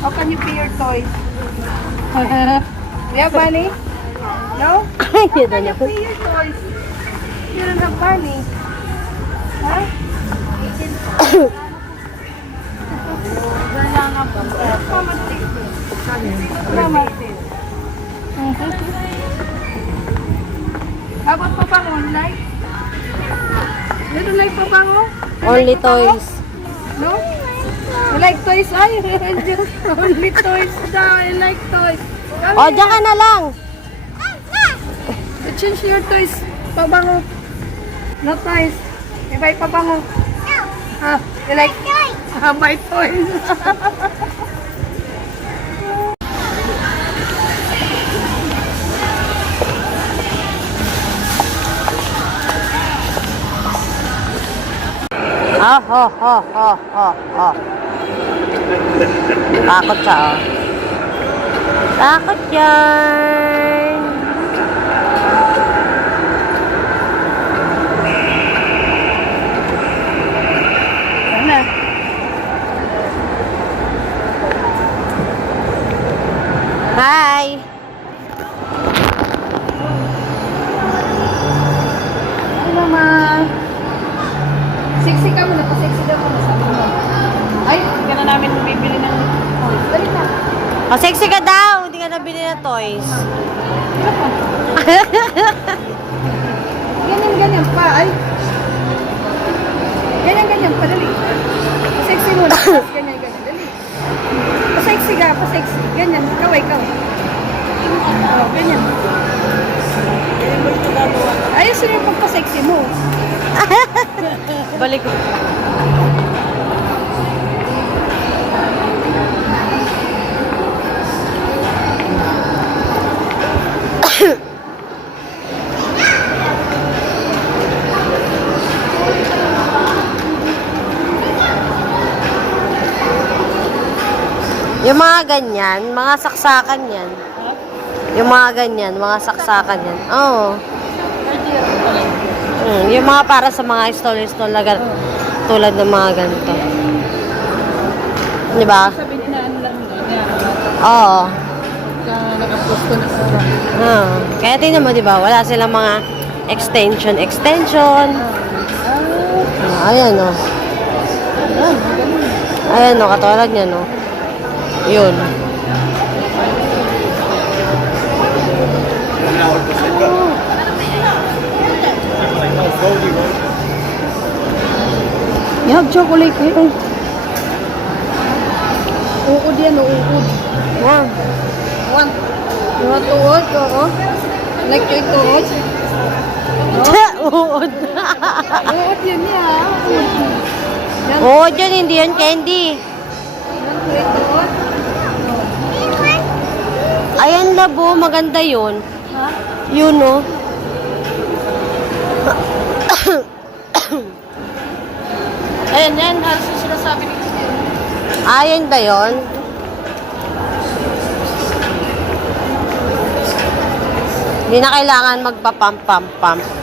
How can you pay your toys? you have money? No? How can you pay your toys? You don't have money. Huh? Mama, take this. Mama, take How about pabango? Like? You don't like? You Only like toys. No? You like toys? Ay, only toys daw. I like toys. Come O, here. dyan ka na lang. You change your toys. Pabango. No toys. Buy pabango. Ah, you like? Ah, buy toys. Ah, ho, ho, ho, ho, ho. Takot siya, oh. Takot yan. Ano? Hi. Ay, mama. Sexy ka ka muna. Sabi mo. Ay, O, sexy ka daw. Hindi ka nabili ng toys. Ganyan, ganyan pa. Ay. Ganyan, ganyan pa. Dali. Pa-sexy muna. Ganyan, ganyan. Dali. Pa-sexy ka. Pa-sexy. Ganyan. Ikaw, ikaw. Oh, ganyan. Ayusin yung pagpa-sexy mo. Balik ko. Yung mga ganyan, mga saksakan yan. Yung mga ganyan, mga saksakan yan. Oo. Mm, yung mga para sa mga stall-stall na gan- tulad ng mga ganito. Di ba? Sabi niya ano lang niya. Oo. Na sa Ah. Kaya tingnan mo, di ba? Wala silang mga extension, extension. Ah, ayan, o. Ayan, o. Katulad niyan, o. Yun. You have chocolate here. Uod yan, uod. Wow. Want? You want uod? Oo. Like yung tuod? Uod. Uod yun niya. Uod. Yan, Oo, dyan, hindi yan candy. tuod. Ayan, labo. Maganda yun. Ha? Yun, oh. o. Ayan, yan. Halos yung sinasabi ni Christine. Ayan ba yun? Hindi na kailangan magpa-pump-pump-pump.